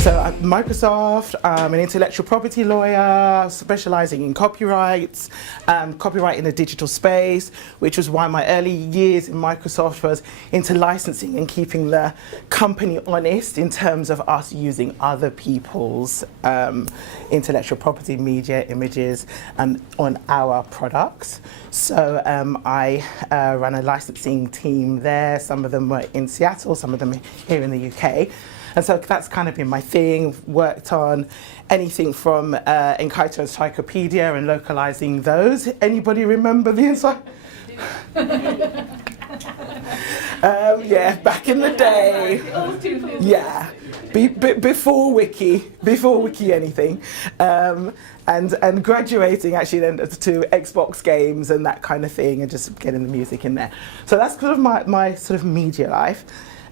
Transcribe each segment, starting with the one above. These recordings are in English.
So I'm Microsoft, I'm an intellectual property lawyer specializing in copyright in the digital space, which was why my early years in Microsoft was into licensing and keeping the company honest in terms of us using other people's intellectual property, media, images on our products. So I run a licensing team there. Some of them were in Seattle, some of them here in the UK. And so that's kind of been my thing, worked on anything from Encyclopedia Encyclopedia and localizing those. Anybody remember the inside? Yeah, back in the day. Yeah, before Wiki anything. And graduating actually then to Xbox games and that kind of thing, and just getting the music in there. So that's kind of my sort of media life.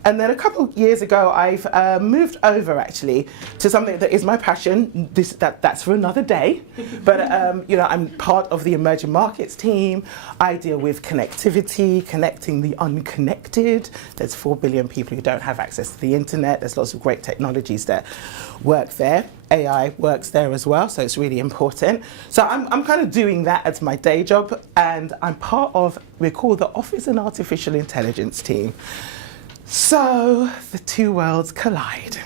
And then a couple of years ago, I've moved over actually to something that is my passion. That's for another day. But you know, I'm part of the emerging markets team. I deal with connectivity, connecting the unconnected. There's 4 billion people who don't have access to the internet. There's lots of great technologies that work there. AI works there as well, so it's really important. So I'm kind of doing that as my day job, and I'm part of, we're called the Office and Artificial Intelligence team. So the two worlds collide.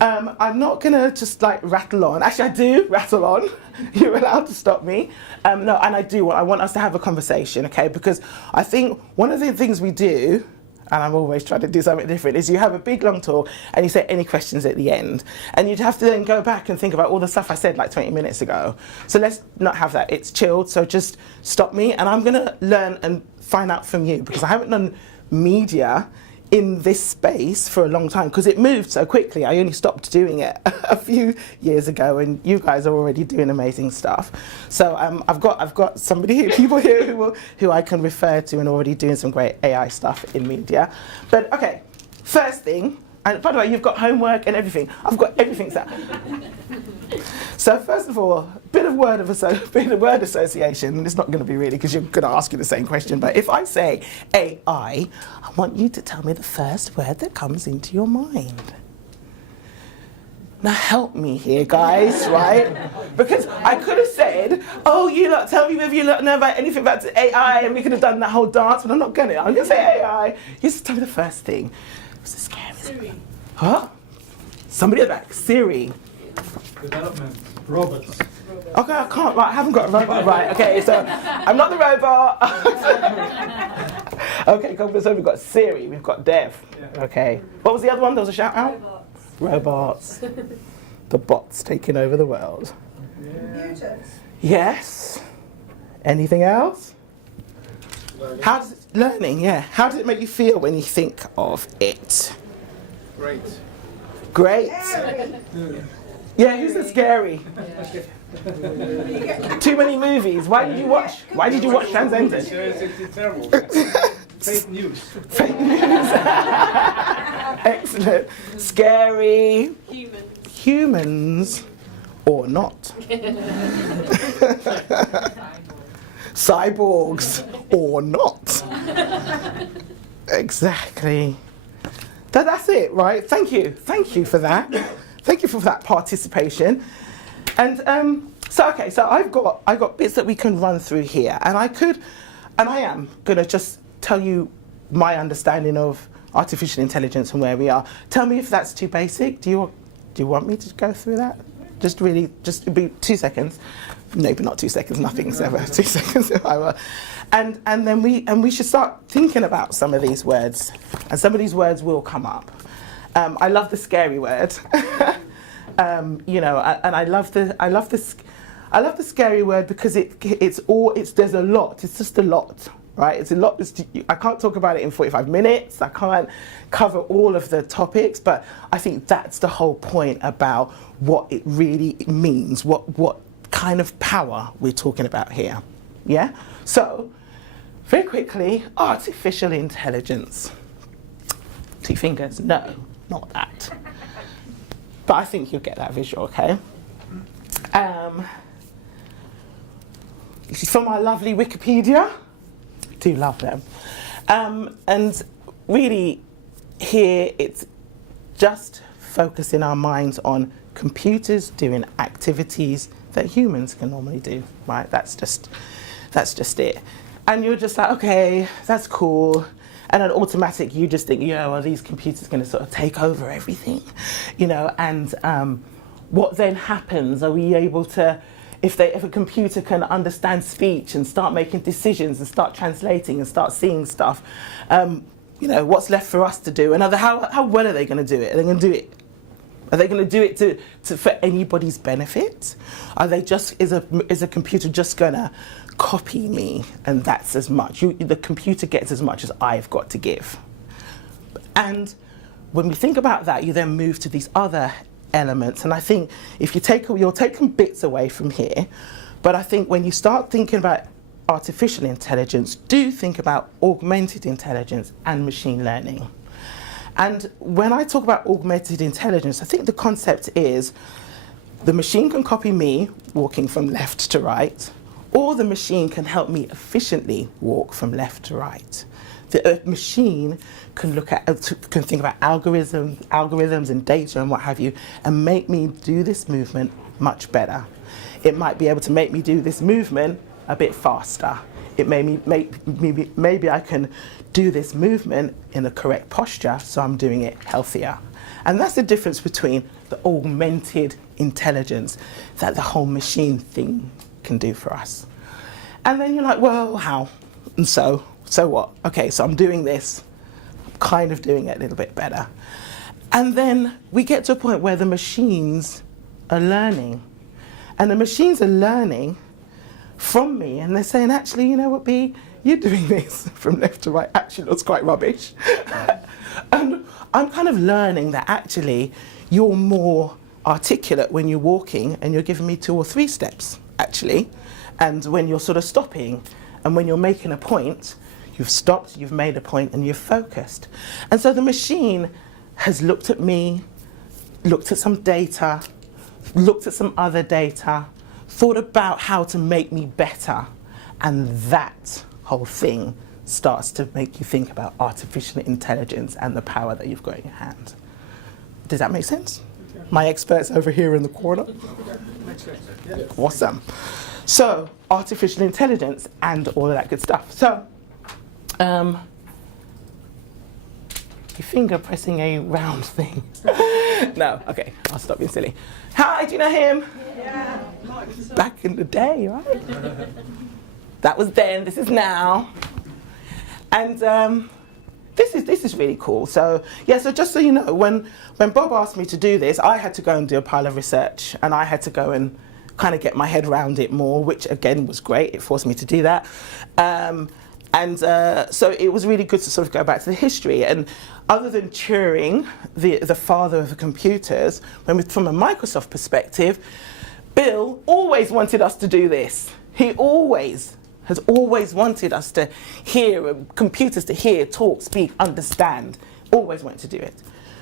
I'm not gonna just like rattle on. Actually, I do rattle on. You're allowed to stop me. No, and I want us to have a conversation, okay? Because I think one of the things we do, and I'm always trying to do something different, is you have a big long talk and you say any questions at the end. And you'd have to then go back and think about all the stuff I said like 20 minutes ago. So let's not have that. It's chilled, so just stop me and I'm gonna learn and find out from you, because I haven't done media in this space for a long time because it moved so quickly. I only stopped doing it a few years ago, and you guys are already doing amazing stuff. So I've got people here who I can refer to and already doing some great AI stuff in media. But okay, first thing, and by the way, you've got homework and everything. I've got everything set. So first of all, bit of word association, and it's not going to be really because you're going to ask you the same question, but if I say AI, I want you to tell me the first word that comes into your mind. Now help me here, guys, right? Because I could have said, oh, you lot, tell me if you lot know about anything about AI, and we could have done that whole dance, but I'm not going to. I'm going to say AI. You just tell me the first thing. What's the scariest? Siri. Huh? Somebody at the back. Siri. Development. Robots. Okay, I can't, right, I haven't got a robot, right, okay, so I'm not the robot. Okay, so we've got Siri, we've got Dev, okay. What was the other one? There was a shout out? Robots. The bots taking over the world. Computers. Yes. Anything else? How does it, learning, yeah. How does it make you feel when you think of it? Great. Great. Yeah, who's the scary? Too many movies. Why did you watch Transcendent? It's terrible. Fake news. Fake news. Excellent. Scary. Humans or not. Cyborgs or not. Exactly. That's it, right? Thank you for that. Thank you for that participation. And so I've got bits that we can run through here, and I am gonna just tell you my understanding of artificial intelligence and where we are. Tell me if that's too basic. Do you want me to go through that? Just be 2 seconds. No, but not 2 seconds. Nothing's ever 2 seconds. I will. And then we should start thinking about some of these words, and some of these words will come up. I love the scary word, you know, and I love the scary word because there's a lot. It's just a lot, right? It's a lot. I can't talk about it in 45 minutes. I can't cover all of the topics, but I think that's the whole point about what it really means, what kind of power we're talking about here. Yeah. So, very quickly, artificial intelligence. 2 fingers. No. Not that. But I think you'll get that visual, okay? This is from our lovely Wikipedia. I do love them. And really, here it's just focusing our minds on computers doing activities that humans can normally do, right? That's just it. And you're just like, okay, that's cool. And on automatic, you just think, are these computers going to sort of take over everything, And what then happens? Are we able to, if a computer can understand speech and start making decisions and start translating and start seeing stuff, what's left for us to do? And how well are they going to do it? Are they going to do it? Are they going to do it to for anybody's benefit? Are they just, is a computer just going to copy me, and that's as much? The computer gets as much as I've got to give. And when we think about that, you then move to these other elements. And I think if you're taking bits away from here, but I think when you start thinking about artificial intelligence, do think about augmented intelligence and machine learning. And when I talk about augmented intelligence, I think the concept is the machine can copy me walking from left to right, or the machine can help me efficiently walk from left to right. The machine can can think about algorithms and data and what have you, and make me do this movement much better. It might be able to make me do this movement a bit faster. It maybe I can do this movement in the correct posture, so I'm doing it healthier. And that's the difference between the augmented intelligence that the whole machine thing can do for us. And then you're like, well, how? And so what? Okay, so I'm doing this, I'm kind of doing it a little bit better. And then we get to a point where the machines are learning. And the machines are learning from me, and they're saying, actually, you know what, B, you're doing this from left to right actually looks quite rubbish. And I'm kind of learning that actually you're more articulate when you're walking and you're giving me 2 or 3 steps, actually. And when you're sort of stopping and when you're making a point, you've stopped, you've made a point, and you've focused. And so the machine has looked at me, looked at some data, looked at some other data, thought about how to make me better, and that whole thing starts to make you think about artificial intelligence and the power that you've got in your hand. Does that make sense? My experts over here in the corner? Awesome. So, artificial intelligence and all of that good stuff. So, your finger pressing a round thing. No, okay, I'll stop being silly. Hi, do you know him? Yeah. Back in the day, right? That was then, this is now. And this is really cool. So, yeah, so just so you know, when Bob asked me to do this, I had to go and do a pile of research, and I had to go and kind of get my head around it more, which again was great. It forced me to do that. So it was really good to sort of go back to the history. And other than Turing, the father of the computers, from a Microsoft perspective, Bill always wanted us to do this. He has always wanted us to hear, computers to hear, talk, speak, understand. Always wanted to do it.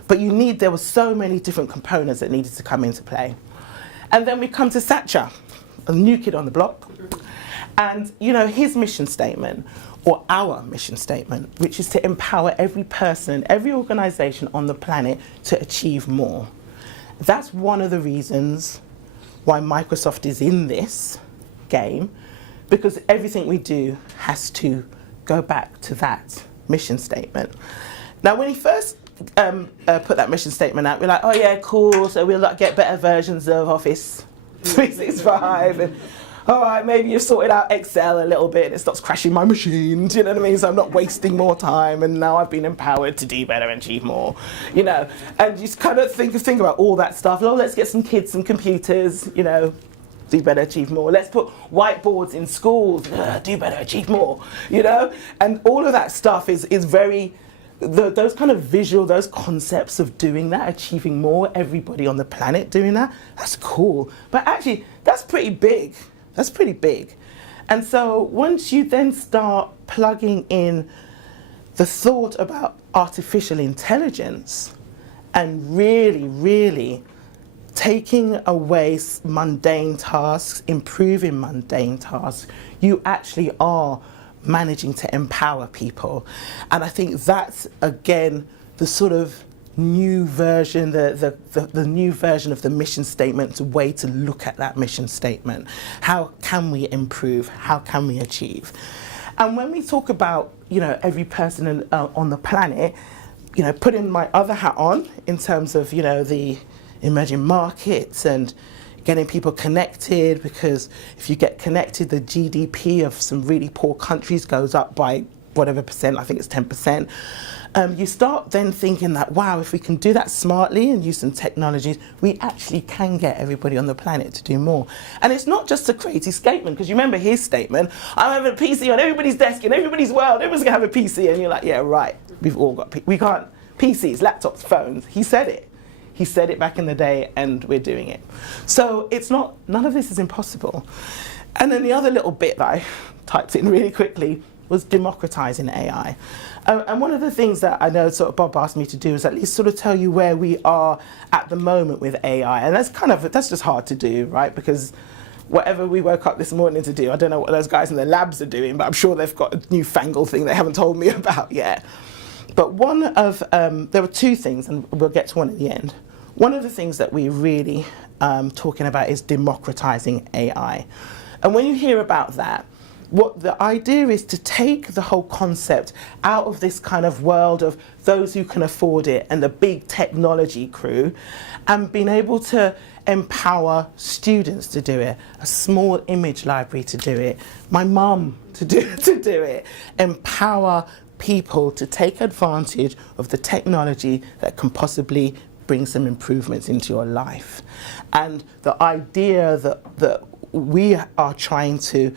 But there were so many different components that needed to come into play. And then we come to Satcher, a new kid on the block. And, his mission statement, or our mission statement, which is to empower every person, every organization on the planet to achieve more. That's one of the reasons why Microsoft is in this game, because everything we do has to go back to that mission statement. Now, when he first put that mission statement out, we're like, oh yeah, cool, so we'll get better versions of Office 365, and all right, maybe you've sorted out Excel a little bit and it stops crashing my machine, do you know what I mean? So I'm not wasting more time, and now I've been empowered to do better and achieve more, and you just kind of think about all that stuff. Oh, let's get some kids some computers, do better, achieve more. Let's put whiteboards in schools, do better, achieve more, and all of that stuff is very, those kind of those concepts of doing that, achieving more, everybody on the planet doing that, that's cool. But actually, that's pretty big. That's pretty big. And so once you then start plugging in the thought about artificial intelligence and really, really taking away mundane tasks, improving mundane tasks, you actually are managing to empower people. And I think that's, again, the sort of new version, the new version of the mission statement, a way to look at that mission statement. How can we improve? How can we achieve? And when we talk about, every person on the planet, putting my other hat on in terms of, the emerging markets and getting people connected, because if you get connected, the GDP of some really poor countries goes up by whatever percent, I think it's 10%. You start then thinking that, wow, if we can do that smartly and use some technologies, we actually can get everybody on the planet to do more. And it's not just a crazy statement, because you remember his statement, I'm having a PC on everybody's desk in everybody's world, everyone's gonna have a PC, and you're like, yeah, right, we've all got, we can't, PCs, laptops, phones, he said it. He said it back in the day, and we're doing it. So it's not, none of this is impossible. And then the other little bit that I typed in really quickly was democratizing AI. And one of the things that I know sort of Bob asked me to do is at least sort of tell you where we are at the moment with AI. And that's just hard to do, right? Because whatever we woke up this morning to do, I don't know what those guys in the labs are doing, but I'm sure they've got a newfangled thing they haven't told me about yet. But there were two things, and we'll get to one at the end. One of the things that we're really talking about is democratizing AI. And when you hear about that, what the idea is to take the whole concept out of this kind of world of those who can afford it and the big technology crew, and being able to empower students to do it, a small image library to do it, my mum to do it, empower people to take advantage of the technology that can possibly bring some improvements into your life. And the idea that we are trying to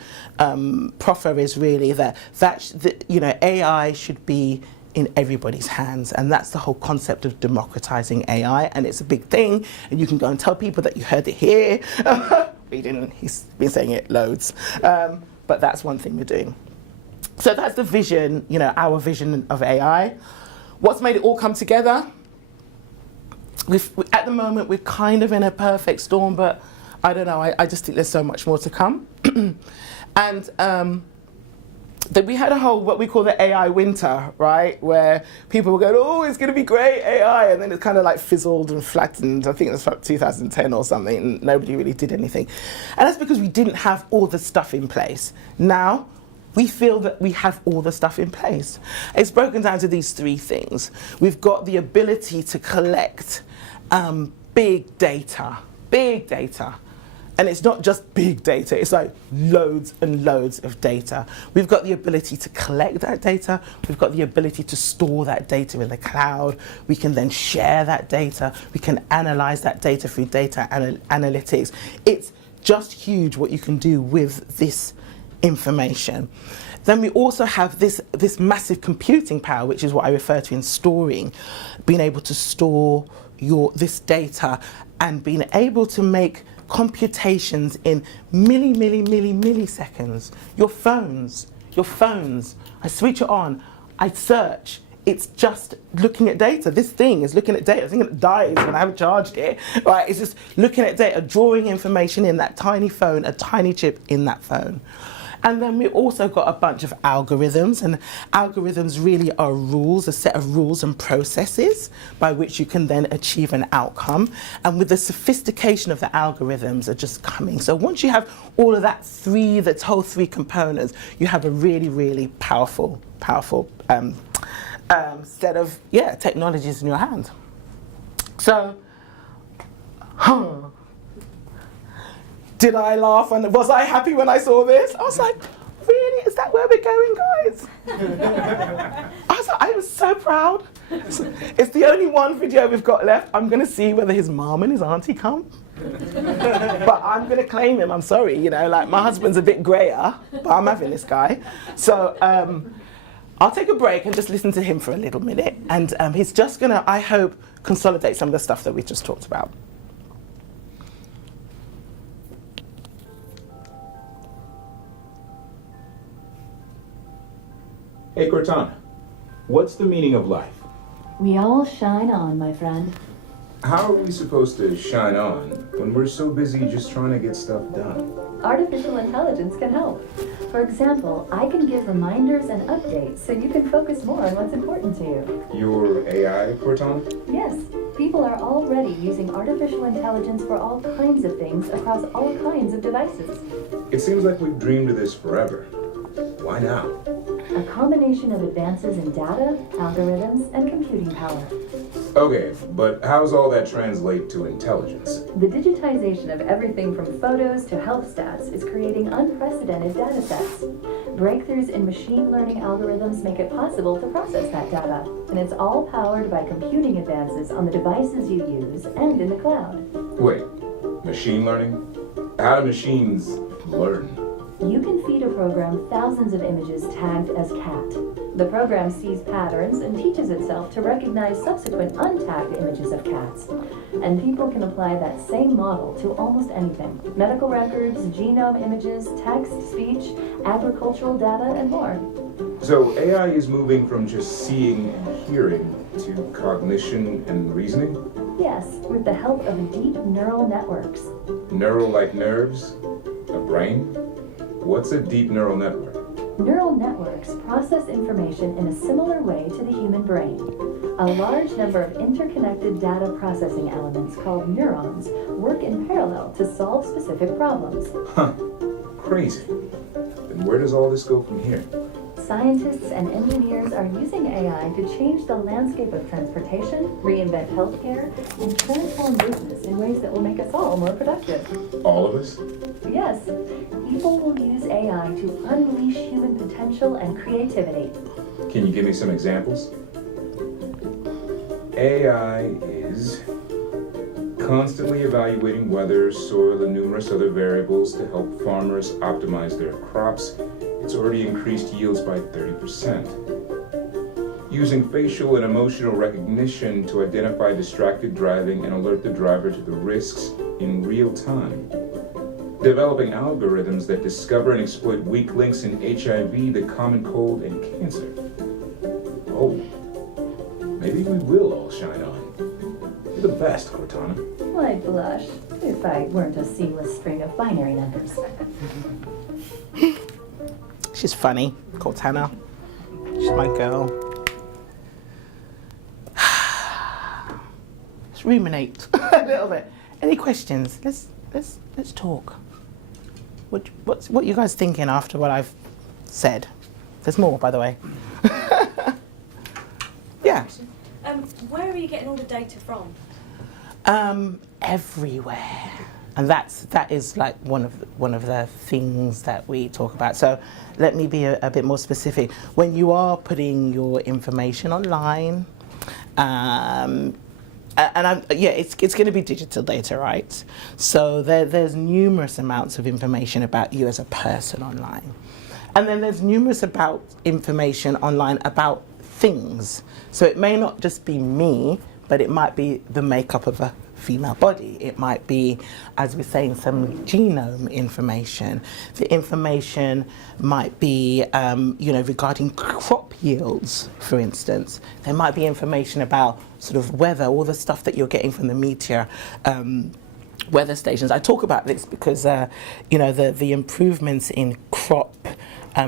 proffer is really that AI should be in everybody's hands, and that's the whole concept of democratizing AI. And it's a big thing, and you can go and tell people that you heard it here. He didn't, he's been saying it loads, but that's one thing we're doing. So that's the vision, our vision of AI. What's made it all come together? At the moment, we're kind of in a perfect storm, but I don't know, I just think there's so much more to come. And then we had a whole, what we call the AI winter, right? Where people were going, oh, it's gonna be great, AI, and then it kind of like fizzled and flattened. I think it was like 2010 or something, and nobody really did anything. And that's because we didn't have all the stuff in place. Now, we feel that we have all the stuff in place. It's broken down to these three things. We've got the ability to collect big data. And it's not just big data, it's like loads and loads of data. We've got the ability to collect that data. We've got the ability to store that data in the cloud. We can then share that data. We can analyze that data through data analytics. It's just huge what you can do with this information. Then we also have this massive computing power, which is what I refer to in storing, being able to store this data and being able to make computations in milliseconds. Your phones, I switch it on, I search, it's just looking at data. This thing is looking at data. I think it dies when I haven't charged it, right? It's just looking at data, drawing information in that tiny phone, a tiny chip in that phone. And then we also got a bunch of algorithms, and algorithms really are rules, a set of rules and processes by which you can then achieve an outcome. And with the sophistication of the algorithms are just coming. So once you have all of that the whole three components, you have a really, really powerful set of technologies in your hand. So, did I laugh and was I happy when I saw this? I was like, really? Is that where we're going, guys? I was so proud. It's the only one video we've got left. I'm going to see whether his mom and his auntie come. But I'm going to claim him. I'm sorry, like my husband's a bit grayer, but I'm having this guy. So I'll take a break and just listen to him for a little minute. And he's just going to, I hope, consolidate some of the stuff that we just talked about. Hey Cortana, what's the meaning of life? We all shine on, my friend. how are we supposed to shine on when we're so busy just trying to get stuff done? Artificial intelligence can help. For example, I can give reminders and updates so you can focus more on what's important to you. Your AI, Cortana? Yes, people are already using artificial intelligence for all kinds of things across all kinds of devices. It seems like we've dreamed of this forever. Why now? A combination of advances in data, algorithms, and computing power. Okay, but how's all that translate to intelligence? The digitization of everything from photos to health stats is creating unprecedented data sets. Breakthroughs in machine learning algorithms make it possible to process that data, and it's all powered by computing advances on the devices you use and in the cloud. Wait, machine learning? How do machines learn? You can feed a program thousands of images tagged as cat. The program sees patterns and teaches itself to recognize subsequent untagged images of cats. And people can apply that same model to almost anything. Medical records, genome images, text, speech, agricultural data, and more. So AI is moving from just seeing and hearing to cognition and reasoning? Yes, with the help of deep neural networks. Neural like nerves? A brain? What's a deep neural network? Neural networks process information in a similar way to the human brain. A large number of interconnected data processing elements called neurons work in parallel to solve specific problems. Huh. Crazy. Then where does all this go from here? Scientists and engineers are using AI to change the landscape of transportation, reinvent healthcare, and transform business in ways that will make us all more productive. All of us? Yes, people will use AI to unleash human potential and creativity. Can you give me some examples? AI is constantly evaluating weather, soil, and numerous other variables to help farmers optimize their crops. It's already increased yields by 30%. Using facial and emotional recognition to identify distracted driving and alert the driver to the risks in real time. Developing algorithms that discover and exploit weak links in HIV, the common cold, and cancer. Oh, maybe we will all shine on. You're the best, Cortana. I'd blush if I weren't a seamless string of binary numbers. She's funny, Cortana. She's my girl. Let's ruminate a little bit. Any questions? Let's talk. What you guys thinking after what I've said? There's more, by the way. Yeah. Where are you getting all the data from? Everywhere. And that is like one of the things that we talk about. So let me be a bit more specific. When you are putting your information online, it's going to be digital data, right? So there's numerous amounts of information about you as a person online. And then there's numerous information online about things. So it may not just be me, but it might be the makeup of a female body. It might be, as we're saying, some genome information. The information might be, regarding crop yields, for instance. There might be information about sort of weather, all the stuff that you're getting from the meteor weather stations. I talk about this because, the improvements in crop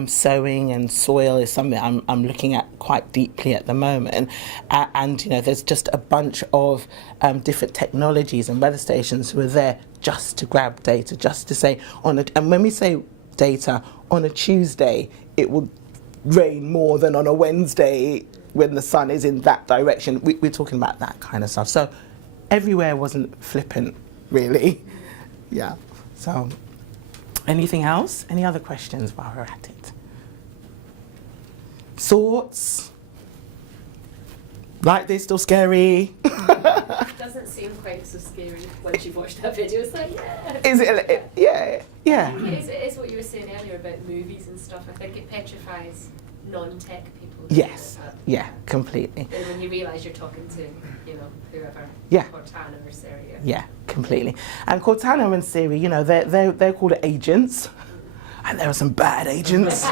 sowing and soil is something I'm looking at quite deeply at the moment. And there's just a bunch of different technologies and weather stations who are there just to grab data, just to say, and when we say data, on a Tuesday, it will rain more than on a Wednesday when the sun is in that direction. We're talking about that kind of stuff. So everywhere wasn't flippant, really. Yeah. So anything else? Any other questions while we're at it? Thoughts? Like they're still scary? It doesn't seem quite so scary once you've watched that video. It's like, yeah. Is it? Yeah. It is what you were saying earlier about movies and stuff. I think it petrifies non-tech people. Yes. Yeah, completely. And when you realise you're talking to, whoever. Yeah. Cortana or Syria. Yeah, completely. And Cortana and Siri, they're called agents, and there are some bad agents.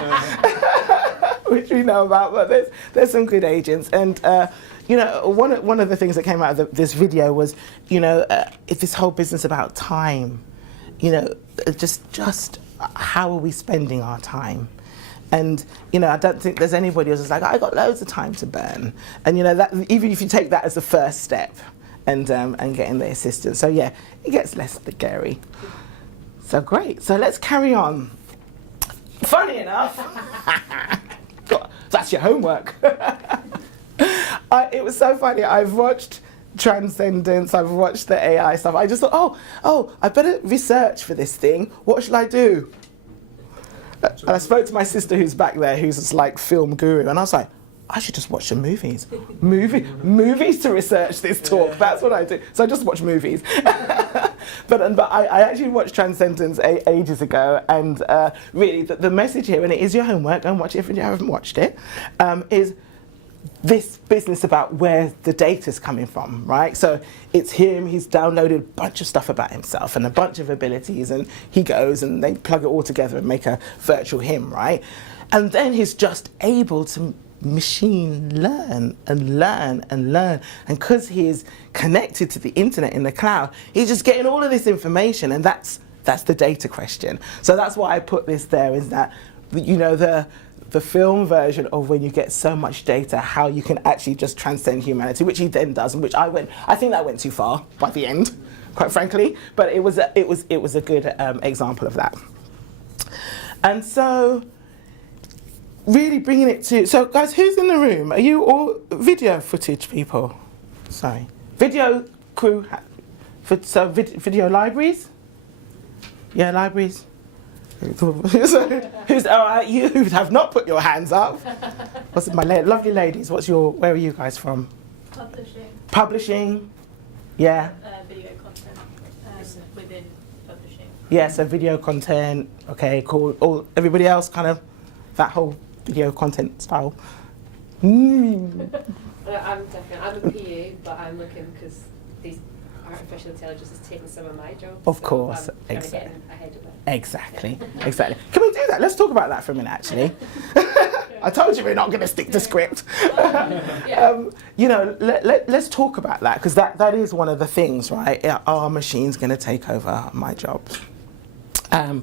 which we know about, but there's some good agents. And you know, one of the things that came out of this video was, you know, it's this whole business about time. You know, just how are we spending our time? And you know, I don't think there's anybody else who's like, I got loads of time to burn. And you know, that even if you take that as the first step, and getting the assistance, so yeah, it gets less scary. So great. So let's carry on. Funny enough, that's your homework. It was so funny. I've watched Transcendence. I've watched the AI stuff. I just thought, oh, I better research for this thing. What shall I do? And I spoke to my sister who's back there, who's this like film guru, and I was like, I should just watch some movies. Movies to research this talk. That's what I do. So I just watch movies. but I actually watched Transcendence ages ago, and really the message here, and it is your homework, go and watch it if you haven't watched it, is this business about where the data's coming from, right? So it's him, he's downloaded a bunch of stuff about himself and a bunch of abilities, and he goes and they plug it all together and make a virtual him, right? And then he's just able to machine learn and learn and learn, and because he is connected to the internet in the cloud, he's just getting all of this information, and that's the data question. So that's why I put this there, is that, you know, the film version of when you get so much data, how you can actually just transcend humanity, which he then does, and which I think that went too far by the end, quite frankly, but it was a good example of that. And so really bringing it to, so guys, who's in the room? Are you all video footage people? Sorry. Video crew, video libraries? Yeah, libraries. Who's all right, you who have not put your hands up? What's it, my lovely ladies, where are you guys from? Publishing, yeah. Video content within publishing. Yeah, so video content, okay, cool. Everybody else kind of, that whole video content style. I'm a PA, but I'm looking because these artificial intelligence is taking some of my jobs. Of course, I'm exactly. getting ahead of it. Exactly. Can we do that? Let's talk about that for a minute, actually. I told you we're not going to stick to script. You know, let's talk about that, because that is one of the things, right? Are machines going to take over my jobs? A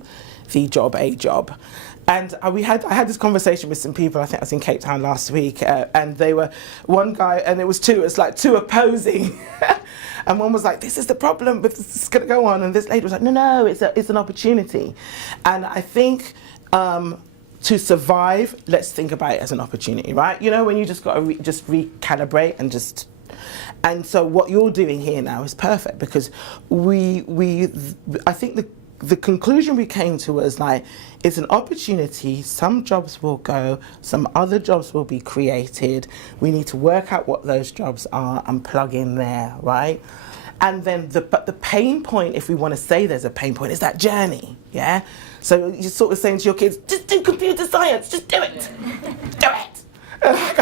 job. And I had this conversation with some people. I think I was in Cape Town last week, and they were one guy, and it was two opposing. And one was like, this is the problem, but this is going to go on. And this lady was like, no, it's an opportunity. And I think to survive, let's think about it as an opportunity, right? You know, when you just got to just recalibrate and just. And so what you're doing here now is perfect, because I think the conclusion we came to was like, it's an opportunity. Some jobs will go, some other jobs will be created. We need to work out what those jobs are and plug in there, right? And then the pain point, if we want to say there's a pain point, is that journey, yeah? So you're sort of saying to your kids, just do computer science, just do it, do it. And like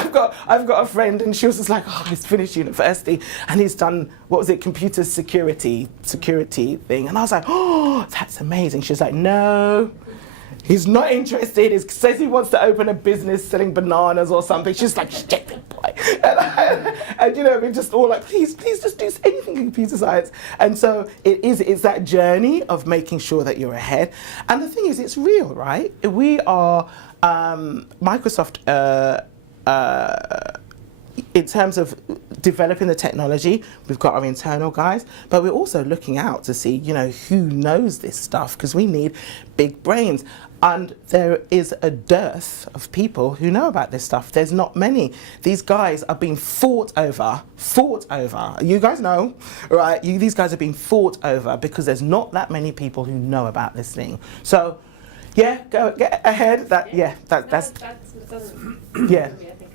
I've got a friend, and she was just like, oh, he's finished university and he's done, what was it, computer security thing. And I was like, oh, that's amazing. She was like, no, he's not interested. He says he wants to open a business selling bananas or something. She's like, stupid boy. And you know, we're just all like, please just do anything in computer science. And so it's that journey of making sure that you're ahead. And the thing is, it's real, right? We are, Microsoft, in terms of developing the technology, we've got our internal guys, but we're also looking out to see, you know, who knows this stuff, because we need big brains. And there is a dearth of people who know about this stuff. There's not many. These guys are being fought over. You guys know, right? These guys are being fought over because there's not that many people who know about this thing. So, yeah, go get ahead. That's yeah,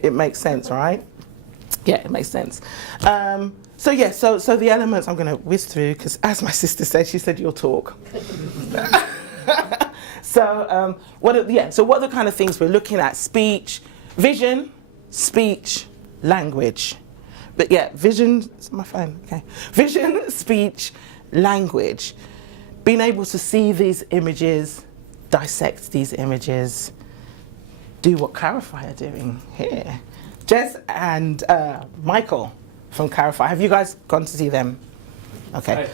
it makes sense, right? Yeah, it makes sense. So the elements I'm going to whiz through, because as my sister said, she said you'll talk. So what are the kind of things we're looking at? Speech, vision, speech, language. But yeah, vision, it's my phone, okay. Vision, speech, language. Being able to see these images, dissect these images, do what Clarify are doing here. Jess and Michael from Clarify, have you guys gone to see them? Okay.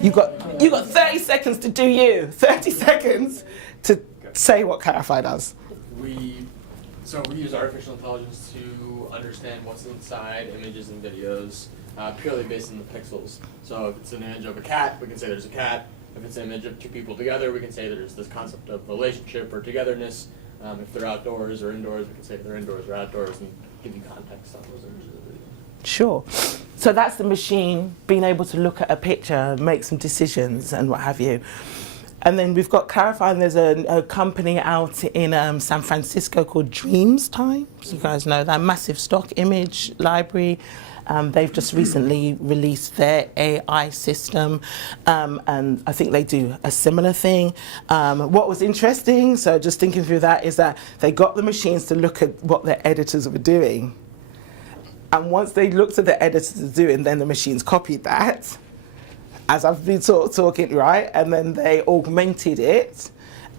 You got 30 seconds to do you. 30 seconds to say what Clarify does. We use artificial intelligence to understand what's inside images and videos, purely based on the pixels. So if it's an image of a cat, we can say there's a cat. If it's an image of two people together, we can say there's this concept of relationship or togetherness. If they're outdoors or indoors, we can say they're indoors or outdoors and give you context on those images of video. Sure. So that's the machine being able to look at a picture, make some decisions and what have you. And then we've got Clarify, and there's a company out in San Francisco called Dreamstime. So you guys know that massive stock image library. They've just recently released their AI system, and I think they do a similar thing. What was interesting, so just thinking through that, is that they got the machines to look at what their editors were doing. And once they looked at the editors doing, then the machines copied that, as I've been talking, right? And then they augmented it,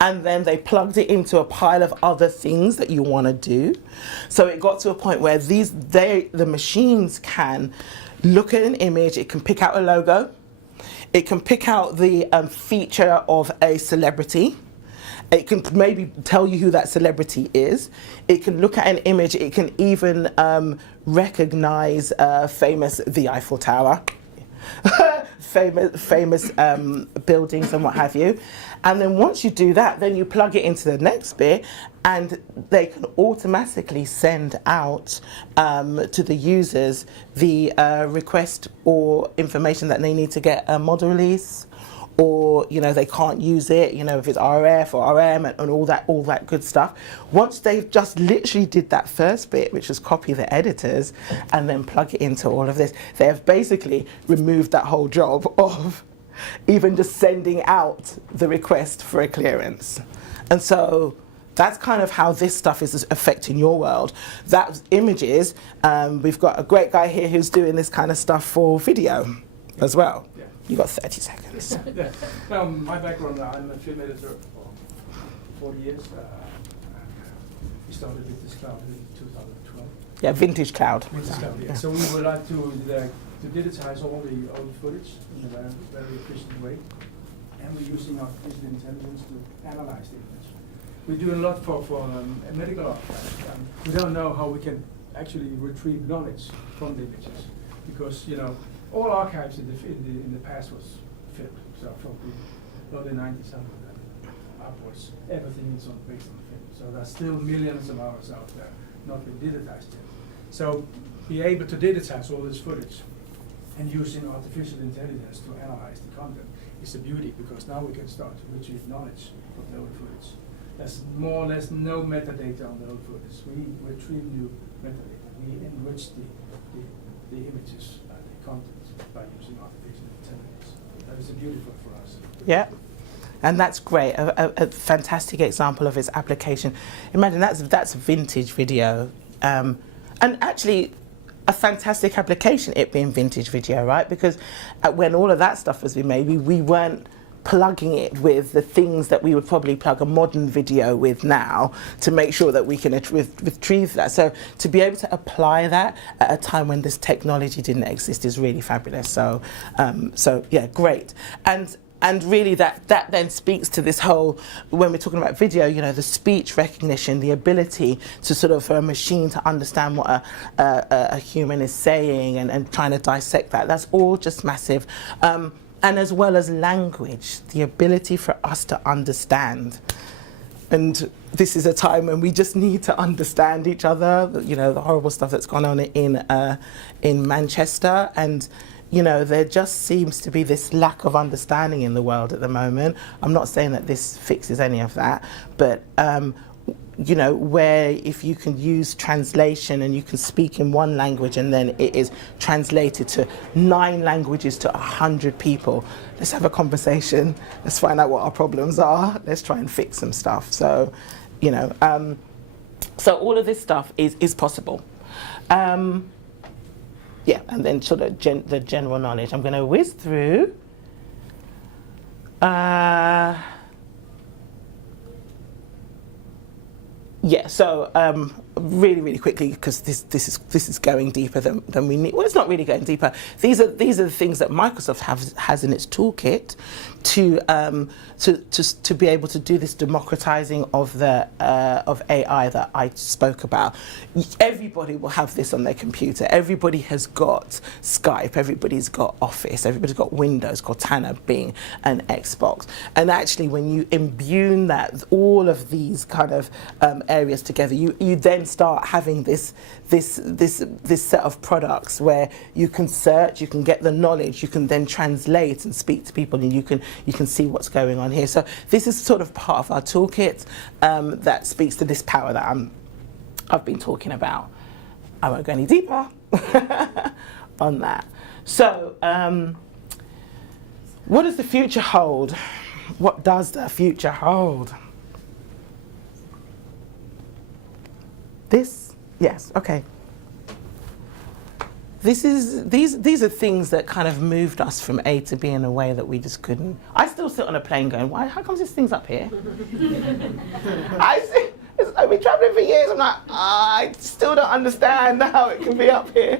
and then they plugged it into a pile of other things that you want to do. So it got to a point where the machines can look at an image, it can pick out a logo, it can pick out the feature of a celebrity, it can maybe tell you who that celebrity is, it can look at an image, it can even recognize the Eiffel Tower, famous buildings and what have you. And then once you do that, then you plug it into the next bit, and they can automatically send out to the users the request or information that they need to get a model release, or they can't use it, if it's RF or RM and all that good stuff. Once they've just literally did that first bit, which is copy the editors and then plug it into all of this, they have basically removed that whole job of even just sending out the request for a clearance. And so that's kind of how this stuff is affecting your world. That's images. We've got a great guy here who's doing this kind of stuff for video as well. Yeah. You got 30 seconds. Yeah. Well, my background, I'm a film editor for 40 years. We started with this cloud in 2012. Yeah, Vintage Cloud. Vintage cloud, yeah. So we would like to digitize all the footage in a very, very efficient way. And we're using artificial intelligence to analyze the image. We're doing a lot for medical archives. We don't know how we can actually retrieve knowledge from the images, because all archives in the past was filmed. So from the early 90s upwards, everything is based on film. So there's still millions of hours out there not been digitized yet. So be able to digitize all this footage and using artificial intelligence to analyze the content is a beauty, because now we can start to retrieve knowledge from the old footage. There's more or less no metadata on the old footage. We retrieve new metadata. We enrich the images, the content, by using artificial intelligence. That is a beautiful for us. Yeah. And that's great, a fantastic example of its application. Imagine that's vintage video. And actually, a fantastic application, it being vintage video, right? Because when all of that stuff was being made, we weren't plugging it with the things that we would probably plug a modern video with now to make sure that we can retrieve that. So to be able to apply that at a time when this technology didn't exist is really fabulous. So yeah, great. And really that then speaks to this whole, when we're talking about video, the speech recognition, the ability to sort of, for a machine to understand what a human is saying and trying to dissect that. That's all just massive. And as well as language, the ability for us to understand. And this is a time when we just need to understand each other, the horrible stuff that's gone on in Manchester. And there just seems to be this lack of understanding in the world at the moment. I'm not saying that this fixes any of that, but where if you can use translation and you can speak in one language and then it is translated to 9 languages to 100 people, let's have a conversation. Let's find out what our problems are. Let's try and fix some stuff. So, so all of this stuff is possible. Yeah, and then sort of the general knowledge. I'm going to whiz through. Yeah, so really, really quickly, because this is going deeper than we need. Well, it's not really going deeper. These are the things that Microsoft has in its toolkit to be able to do this democratizing of the of AI that I spoke about. Everybody will have this on their computer. Everybody has got Skype. Everybody's got Office. Everybody's got Windows, Cortana, Bing, and Xbox. And actually, when you imbue that, all of these kind of areas together, you then start having this set of products where you can search, you can get the knowledge, you can then translate and speak to people, and you can see what's going on here. So this is sort of part of our toolkit that speaks to this power that I've been talking about. I won't go any deeper on that. So what does the future hold? What does the future hold? This? Yes, okay. These are things that kind of moved us from A to B in a way that we just couldn't. I still sit on a plane going, why? How comes this thing's up here? I've been traveling for years. I'm like, I still don't understand how it can be up here.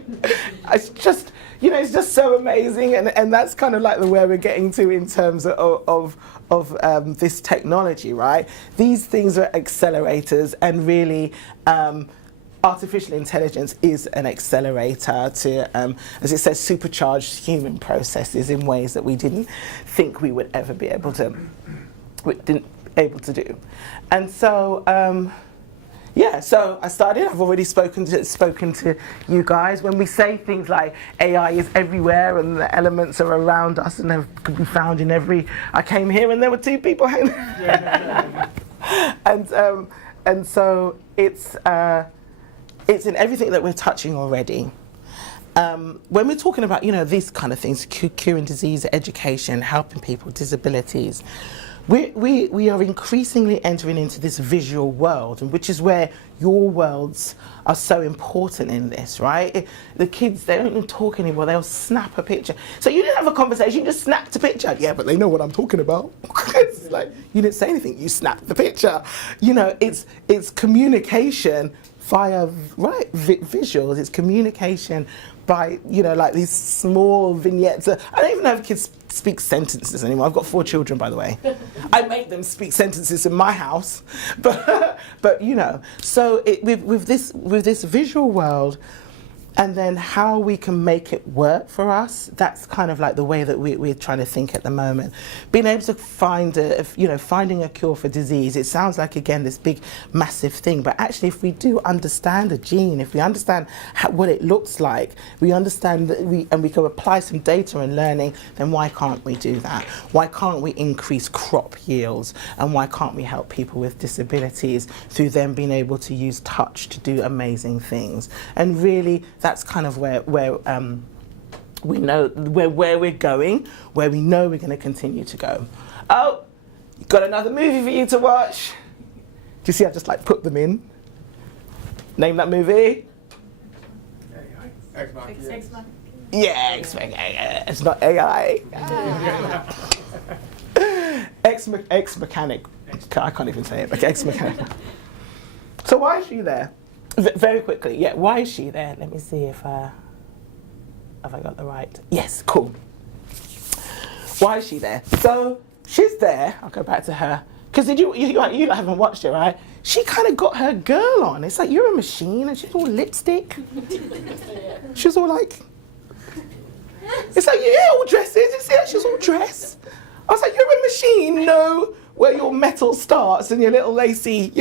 It's just, it's just so amazing, and that's kind of like where we're getting to in terms of this technology, right? These things are accelerators, and really. Artificial intelligence is an accelerator to, as it says, supercharge human processes in ways that we didn't think we would ever be able to do. And so, yeah, so I started. I've already spoken to you guys. When we say things like AI is everywhere and the elements are around us and they could be found in every. I came here and there were two people hanging. And so it's in everything that we're touching already. When we're talking about, these kind of things, curing disease, education, helping people with disabilities, we are increasingly entering into this visual world, and which is where your worlds are so important in this, right? The kids, they don't even talk anymore, they'll snap a picture. So you didn't have a conversation, you just snapped a picture. Yeah, but they know what I'm talking about. It's like, you didn't say anything, you snapped the picture. It's communication via visuals. It's communication by like these small vignettes. I don't even know if kids speak sentences anymore. I've got 4 children, by the way. I make them speak sentences in my house, but So with this visual world, and then how we can make it work for us, that's kind of like the way that we're trying to think at the moment. Being able to find finding a cure for disease, it sounds like, again, this big, massive thing, but actually if we do understand a gene, if we understand what it looks like, we understand that we can apply some data and learning, then why can't we do that? Why can't we increase crop yields? And why can't we help people with disabilities through them being able to use touch to do amazing things? And really, that's kind of where we know where we're going, where we know we're going to continue to go. Oh, got another movie for you to watch. Do you see I just put them in? Name that movie. X-Men. Yeah, it's not AI. Ex-mechanic. I can't even say it. Okay, ex-mechanic. So why is she there? Very quickly, yeah. Why is she there? Let me see if I got the right. Yes, cool. Why is she there? So she's there. I'll go back to her because you haven't watched it, right? She kind of got her girl on. It's like you're a machine, and she's all lipstick. She's all like. It's like all dresses. You see her? She's all dressed. I was like, you're a machine. Know where your metal starts and your little lacy,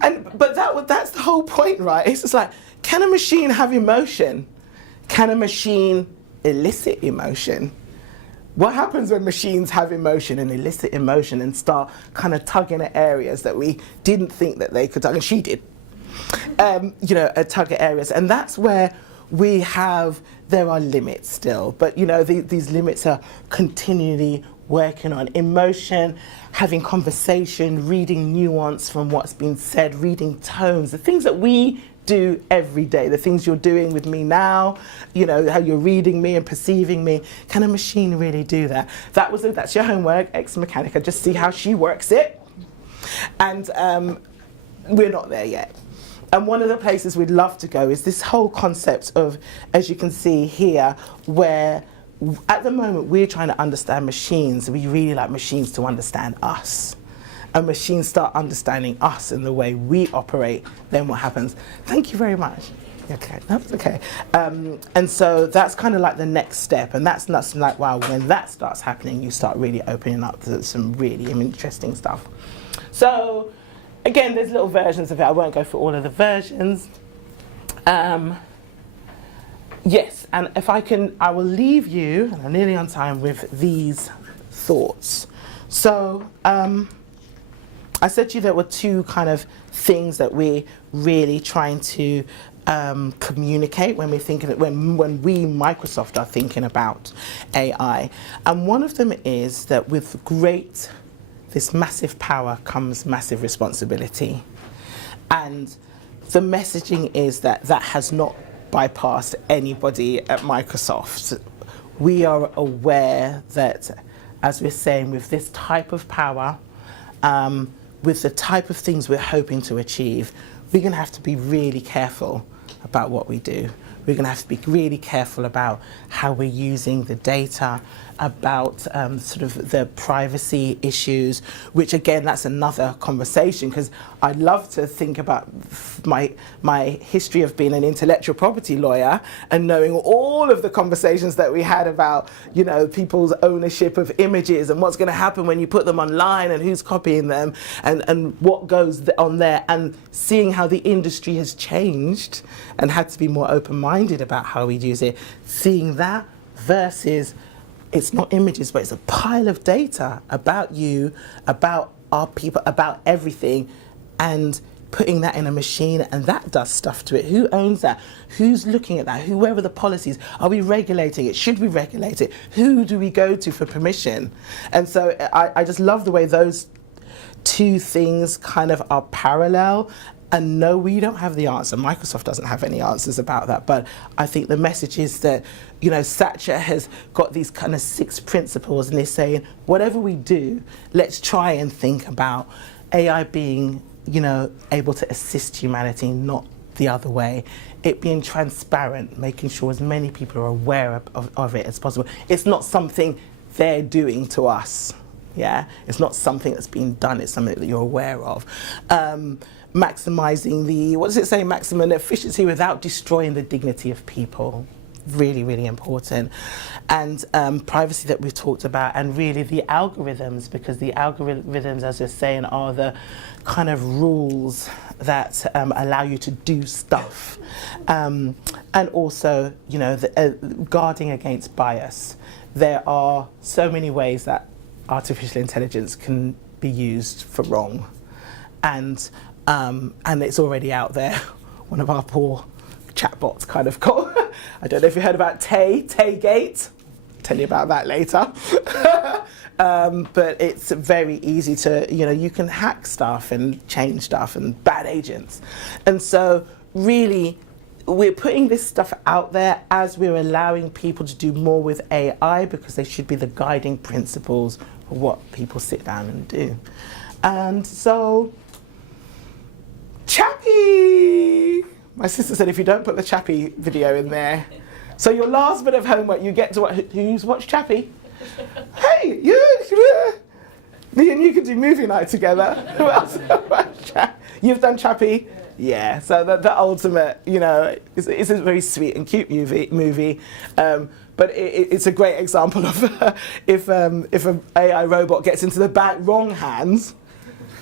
But that's the whole point, right? It's just like, can a machine have emotion? Can a machine elicit emotion? What happens when machines have emotion and elicit emotion and start kind of tugging at areas that we didn't think that they could tug, and she did, tug at areas. And that's where there are limits still, but these limits are continually working on emotion, having conversation, reading nuance from what's been said, reading tones, the things that we do every day, the things you're doing with me now, how you're reading me and perceiving me. Can a machine really do that? That's your homework, ex-mechanica. Just see how she works it. And we're not there yet. And one of the places we'd love to go is this whole concept of, as you can see here, where at the moment we're trying to understand machines. We really like machines to understand us. And machines start understanding us and the way we operate, then what happens? Thank you very much. Okay, that's okay. And so that's kind of like the next step. And that's like, wow, when that starts happening, you start really opening up to some really interesting stuff. So, again, there's little versions of it. I won't go through all of the versions. Yes, and if I can, I will leave you, and I'm nearly on time, with these thoughts. So, I said to you there were two kind of things that we're really trying to communicate when we're thinking, when we, Microsoft, are thinking about AI. And one of them is that with this massive power comes massive responsibility. And the messaging is that that has not bypassed anybody at Microsoft. We are aware that, as we're saying, with this type of power, with the type of things we're hoping to achieve, we're going to have to be really careful about what we do. We're going to have to be really careful about how we're using the data, about sort of the privacy issues, which again, that's another conversation, because I love to think about my history of being an intellectual property lawyer and knowing all of the conversations that we had about, you know, people's ownership of images and what's going to happen when you put them online and who's copying them and what goes on there, and seeing how the industry has changed and had to be more open-minded about how we use it. Seeing that versus, it's not images, but it's a pile of data about you, about our people, about everything, and putting that in a machine, and that does stuff to it. Who owns that? Who's looking at that? Where are the policies? Are we regulating it? Should we regulate it? Who do we go to for permission? And so I just love the way those two things kind of are parallel. And no, we don't have the answer. Microsoft doesn't have any answers about that. But I think the message is that, you know, Satcher has got these kind of 6 principles, and they're saying, whatever we do, let's try and think about AI being, you know, able to assist humanity, not the other way. It being transparent, making sure as many people are aware of it as possible. It's not something they're doing to us. Yeah, it's not something that's being done. It's something that you're aware of. Maximizing the, what does it say, maximum efficiency without destroying the dignity of people. Really, really important. And privacy that we've talked about, and really the algorithms, because the algorithms, as we're saying, are the kind of rules that allow you to do stuff. And also, you know, guarding against bias. There are so many ways that artificial intelligence can be used for wrong. And it's already out there. One of our poor chatbots kind of got, I don't know if you heard about Taygate. I'll tell you about that later. But it's very easy to, you know, you can hack stuff and change stuff, and bad agents. And so really, we're putting this stuff out there as we're allowing people to do more with AI, because they should be the guiding principles for what people sit down and do. And so, Chappie! My sister said if you don't put the Chappie video in there. So your last bit of homework, you get to who's watched Chappie? Hey, me and you can do movie night together. Who else? You've done Chappie? Yeah, so the ultimate, you know, it's a very sweet and cute movie. But it's a great example of if an AI robot gets into the wrong hands,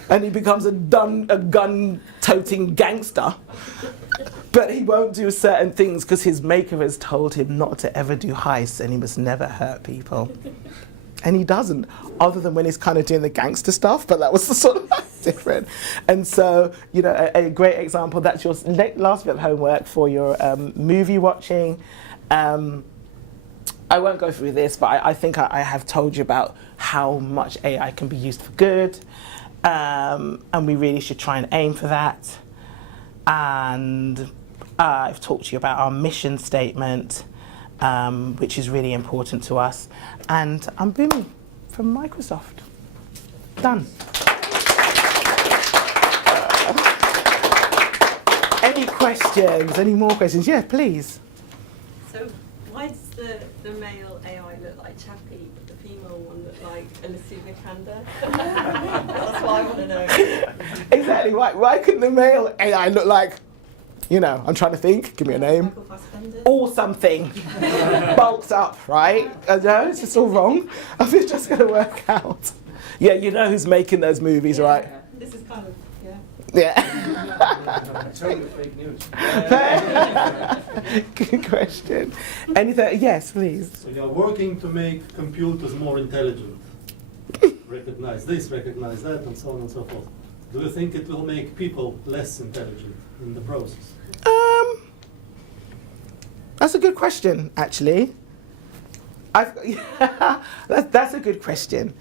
and he becomes a gun-toting gangster, but he won't do certain things because his maker has told him not to ever do heists, and he must never hurt people. And he doesn't, other than when he's kind of doing the gangster stuff, but that was sort of different. And so, you know, a great example, that's your last bit of homework for your movie watching. I won't go through this, but I think I have told you about how much AI can be used for good. And we really should try and aim for that. And I've talked to you about our mission statement, which is really important to us. And I'm Boomy from Microsoft. Done. Any questions? Any more questions? Yeah, please. So why does the male AI look like Chappie, but the female one look like Alicia Vikander? That's what I want to know. Exactly. Why couldn't the male AI look like, I'm trying to think, give me a name. Michael Fassbender? Or something. Bulked up, right? No, it's just all wrong. I think it's just going to work out. Yeah, you know who's making those movies, right? This is kind of, Yeah. Totally fake news. Good question. Anything? Yes, please. So you are working to make computers more intelligent. Recognize this, recognize that, and so on and so forth. Do you think it will make people less intelligent in the process? That's a good question, actually. That's a good question.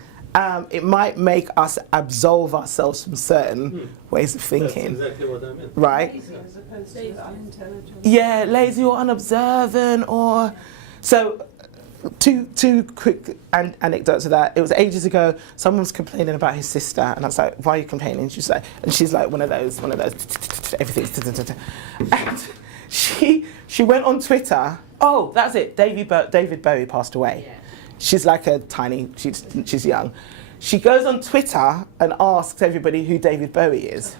It might make us absolve ourselves from certain ways of thinking. That's exactly what I meant. Right? Lazy as opposed to unintelligent. Yeah, lazy or unobservant or... So, two quick anecdotes of that. It was ages ago, someone was complaining about his sister, and I was like, why are you complaining? She's like one of those, everything's... And she went on Twitter. Oh, that's it, David Bowie passed away. Yeah. She's like she's young. She goes on Twitter and asks everybody who David Bowie is.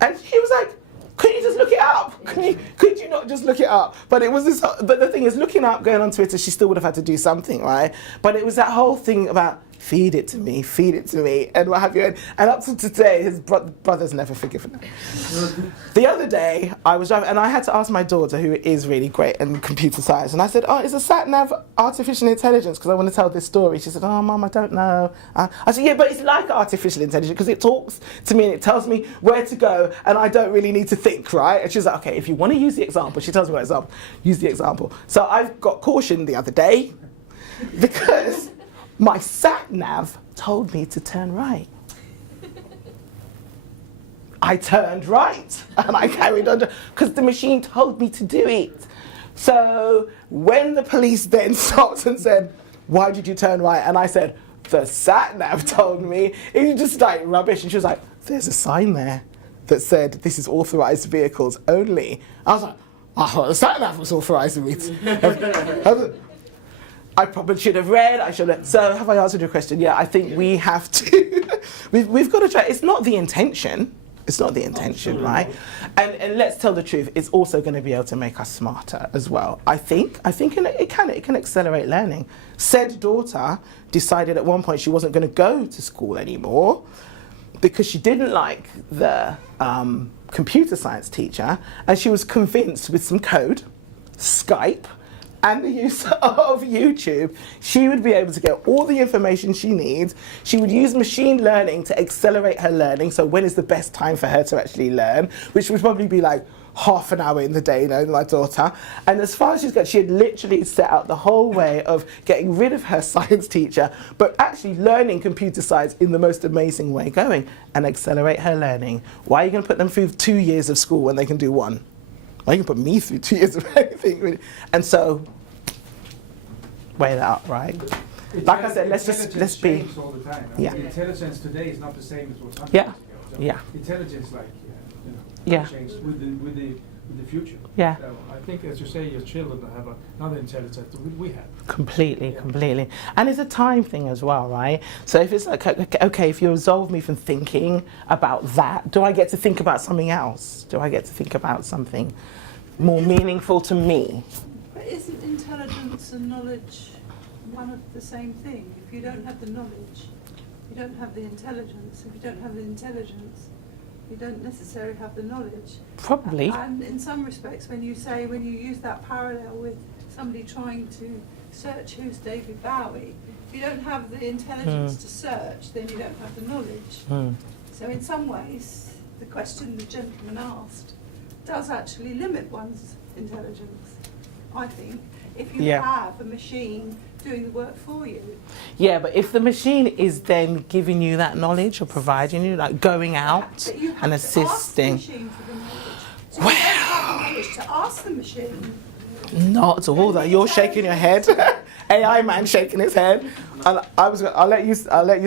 And he was like, couldn't you just look it up? Could you not just look it up? But it was this. But the thing is, looking up, going on Twitter, she still would have had to do something, right? But it was that whole thing about feed it to me, and what have you. And up to today, his brother's never forgiven him. The other day, I was driving, and I had to ask my daughter, who is really great in computer science, and I said, "Oh, is a sat nav artificial intelligence? Because I want to tell this story." She said, "Oh, Mum, I don't know." I said, "Yeah, but it's like artificial intelligence because it talks to me and it tells me where to go, and I don't really need to think, right?" And she's like, "Okay, if you want to use the example," she tells me what example, use the example. So I've got cautioned the other day because my sat nav told me to turn right. I turned right and I carried on because the machine told me to do it. So when the police then stopped and said, "Why did you turn right?" and I said, "The sat nav told me," it was just like rubbish. And she was like, "There's a sign there that said this is authorized vehicles only." I was like, "I thought the sat nav was authorizing me." I probably should have read, So have I answered your question? Yeah, I think we have to, we've got to try. It's not the intention. It's not the intention, right? And let's tell the truth, it's also going to be able to make us smarter as well. I think it can accelerate learning. Said daughter decided at one point she wasn't going to go to school anymore because she didn't like the computer science teacher, and she was convinced with some code, Skype, and the use of YouTube, she would be able to get all the information she needs. She would use machine learning to accelerate her learning. So when is the best time for her to actually learn? Which would probably be like half an hour in the day, my daughter. And as far as she's got, she had literally set out the whole way of getting rid of her science teacher, but actually learning computer science in the most amazing way going and accelerate her learning. Why are you going to put them through 2 years of school when they can do one? Why you can put me through 2 years of anything? And so, weigh that up, right? Like I said, let's be. All the time. Yeah. Intelligence today is not the same as what's Yeah. happening. So Yeah. Intelligence, Yeah. changed with the future. Yeah. So I think, as you say, your children have another intelligence that we have. Completely. And it's a time thing as well, right? So if it's like, okay, if you absolve me from thinking about that, do I get to think about something else? Do I get to think about something more meaningful to me? But isn't intelligence and knowledge one of the same thing? If you don't have the knowledge, you don't have the intelligence. If you don't have the intelligence, you don't necessarily have the knowledge. Probably. And in some respects, when you use that parallel with somebody trying to search who's David Bowie, if you don't have the intelligence to search, then you don't have the knowledge. So in some ways, the question the gentleman asked does actually limit one's intelligence, I think, if you have a machine doing the work for you. Yeah, but if the machine is then giving you that knowledge or providing you, like going out But you have and to assisting. ask the machine for the knowledge. So you don't have the knowledge to ask the machine. Not all that. You're shaking your head. AI man shaking his head. And I'll let you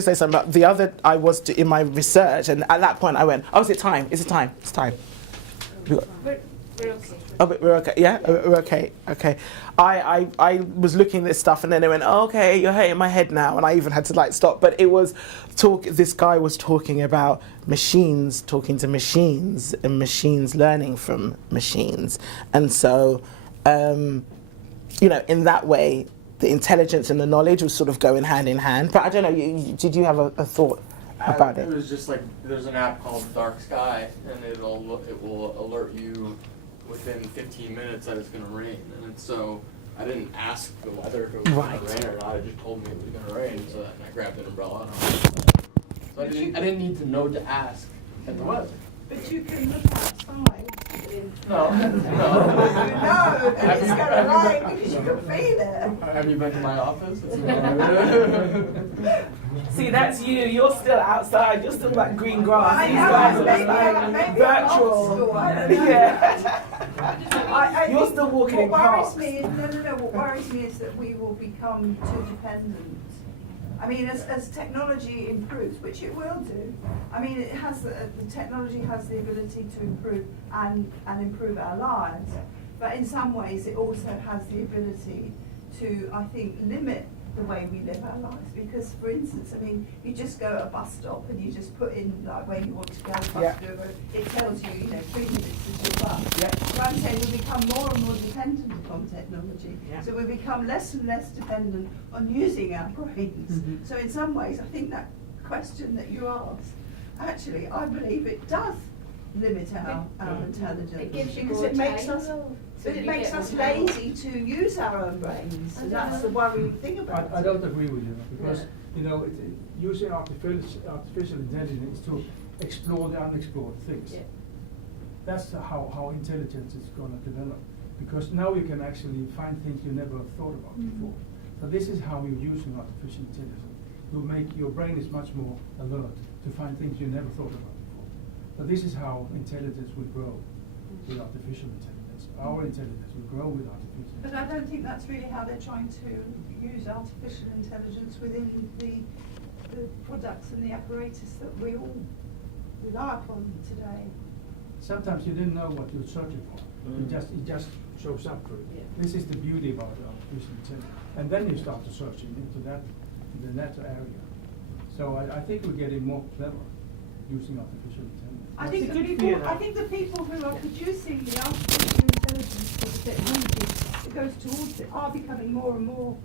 say something. But the other, I was in my research, and at that point I went, "Oh, is it time? Is it time? It's time." We're okay. Oh, but we're okay. Yeah, we're okay. Okay. I was looking at this stuff, and then it went, oh, okay, you're hurting my head now, and I even had to like stop. But it was This guy was talking about machines talking to machines, and machines learning from machines, and so, in that way, the intelligence and the knowledge was sort of going hand in hand. But I don't know. Did you have a thought about it? It was just like there's an app called Dark Sky, and it will alert you within 15 minutes that it's going to rain. And so I didn't ask the weather if it was going to rain or not. It just told me it was going to rain. So then I grabbed an umbrella and I went outside. So I didn't need to know to ask at the weather. But you can look outside. No. No, and it's going to rain because you can feel it. Have you been to my office? See, that's you. You're still outside. You're still like green grass. I These know, guys are maybe like I'm virtual. old school, I don't know. Yeah. I You're think still walking in what worries parks. me is, what worries me is that we will become too dependent. I mean, as technology improves, which it will do, I mean, it has the technology has the ability to improve and improve our lives, but in some ways it also has the ability to, I think, limit the way we live our lives. Because, for instance, I mean, you just go to a bus stop and you just put in like where you want to go, it tells you, 3 minutes is your bus. Yeah. So I'm saying we become more and more dependent upon technology. Yeah. So we become less and less dependent on using our brains. Mm-hmm. So in some ways, I think that question that you asked, actually, I believe it does limit our intelligence. It gives you because more it makes time, us, though, but so it you makes get us more time. lazy to use our own brains. And that's the worrying thing about I it. don't agree with you, because using artificial intelligence to explore the unexplored things. Yeah. That's how intelligence is going to develop, because now you can actually find things you never thought about before. So this is how you're using artificial intelligence. You make your brain is much more alert to find things you never thought about before. So this is how intelligence will grow with artificial intelligence. Our intelligence will grow with artificial But intelligence. I don't think that's really how they're trying to use artificial intelligence within the products and the apparatus that we all rely upon today. Sometimes you didn't know what you're searching for. It just shows up for you. Yeah. This is the beauty about artificial intelligence. And then you start to searching into that area. So I think we're getting more clever using artificial intelligence. I think the people who are producing the artificial intelligence for the technology that goes towards it are becoming more and more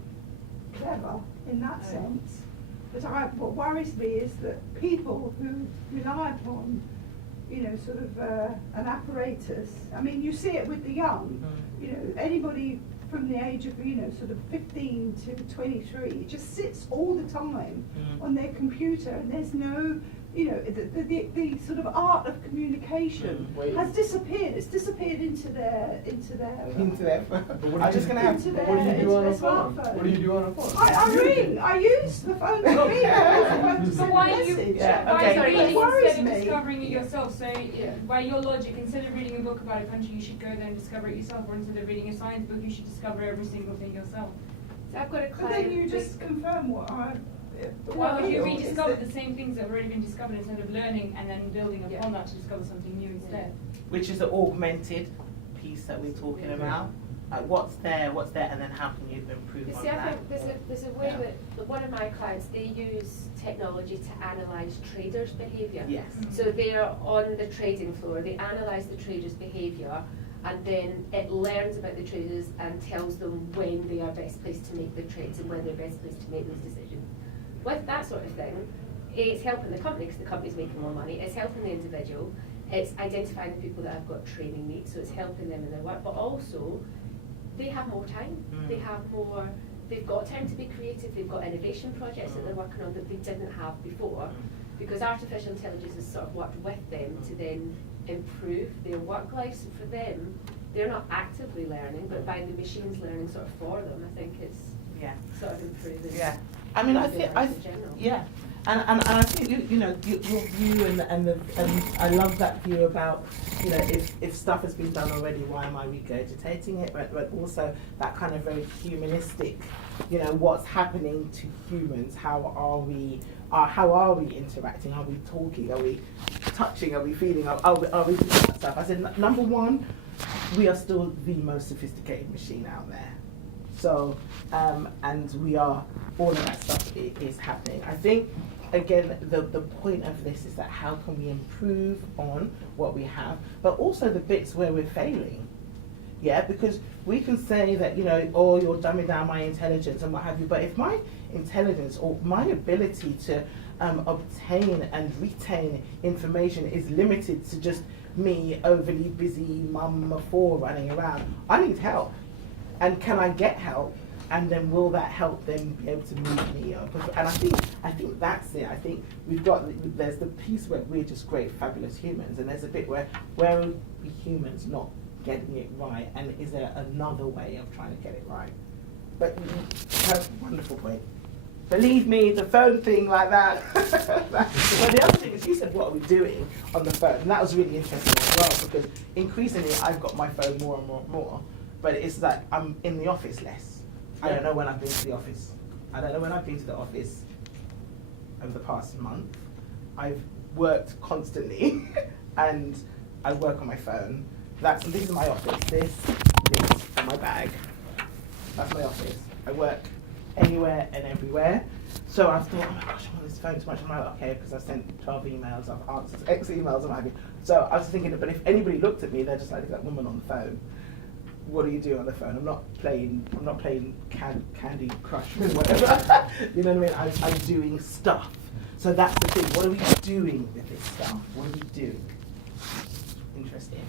clever in that sense. But what worries me is that people who rely upon, sort of an apparatus. I mean, you see it with the young. Anybody from the age of sort of 15 to 23 just sits all the time on their computer, and there's no. The sort of art of communication has disappeared. It's disappeared into their. I'm just gonna have. What do you do on a phone? What do you do on a phone? I ring. I use the phone to ring. To So send why a are you message. why are you reading worries instead of me. discovering it yourself? So by your logic, instead of reading a book about a country, you should go there and discover it yourself, or instead of reading a science book, you should discover every single thing yourself. So I've got a But client. then you just confirm what I. Well, if you feel is rediscover that- the same things that have already been discovered instead of learning and then building upon that to discover something new instead. Which is the augmented piece that we're talking about. Like what's there, and then how can you improve You on see, I that? think there's a way that one of my clients, they use technology to analyse traders' behaviour. Yes. So they're on the trading floor, they analyse the traders' behaviour, and then it learns about the traders and tells them when they are best placed to make the trades and when they're best placed to make those decisions. With that sort of thing, it's helping the company because the company's making more money, it's helping the individual, it's identifying the people that have got training needs, so it's helping them in their work, but also they have more time, they've got time to be creative, they've got innovation projects that they're working on that they didn't have before, because artificial intelligence has sort of worked with them to then improve their work lives. So for them, they're not actively learning, but by the machines learning sort of for them, I think it's sort of improving. Yeah. I mean, I with think, device in general. yeah, and I think you know your view and I love that view about, you know, if stuff has been done already, why am I regurgitating it? But also that kind of very humanistic, you know, what's happening to humans? How are we interacting? Are we talking? Are we touching? Are we feeling? Are we doing that stuff? I said, number one, we are still the most sophisticated machine out there. So, and we are, all of that stuff is happening. I think, again, the point of this is that how can we improve on what we have, but also the bits where we're failing. Yeah, because we can say that, you know, oh, you're dumbing down my intelligence and what have you, but if my intelligence or my ability to obtain and retain information is limited to just me, overly busy mum of 4 running around, I need help. And can I get help? And then will that help them be able to move me up? And I think that's it. I think there's the piece where we're just great, fabulous humans, and there's a bit where are we humans not getting it right, and is there another way of trying to get it right? But that's a wonderful point. Believe me, the phone thing like that. Well, the other thing is, you said, what are we doing on the phone? And that was really interesting as well, because increasingly I've got my phone more and more. But it's like I'm in the office less. I don't know when I've been to the office. I don't know when I've been to the office over the past month. I've worked constantly and I work on my phone. This is my office. This, and my bag. That's my office. I work anywhere and everywhere. So I thought, oh my gosh, I'm on this phone too much. I'm like, okay, because I've sent 12 emails, I've answered X emails and what have you. So I was thinking, but if anybody looked at me, they're just like, that woman on the phone. What do you do on the phone? I'm not playing Candy Crush or whatever. You know what I mean? I'm doing stuff. So that's the thing. What are we doing with this stuff? What are we doing? Interesting.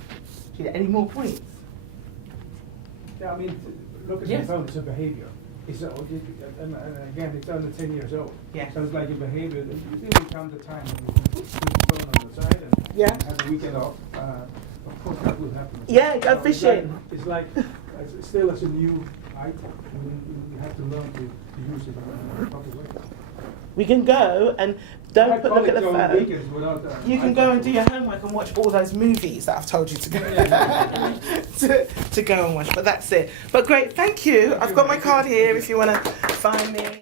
Any more points? Yeah, I mean, look at Yes. the phone, it's a behavior. It's and again, it's under 10 years old. Yeah. So it's like a behavior. There will come the time when you put the phone on the side and have the weekend off. Of course, that will happen. Yeah, go So fishing. It's like still as a new item. You have to learn to use it in a proper way. We can go and don't look at the phone. Weekends without, You can go and do your homework and watch all those movies that I've told you to go to go and watch. But that's it. But great, thank you. I've got my card here if you want to find me.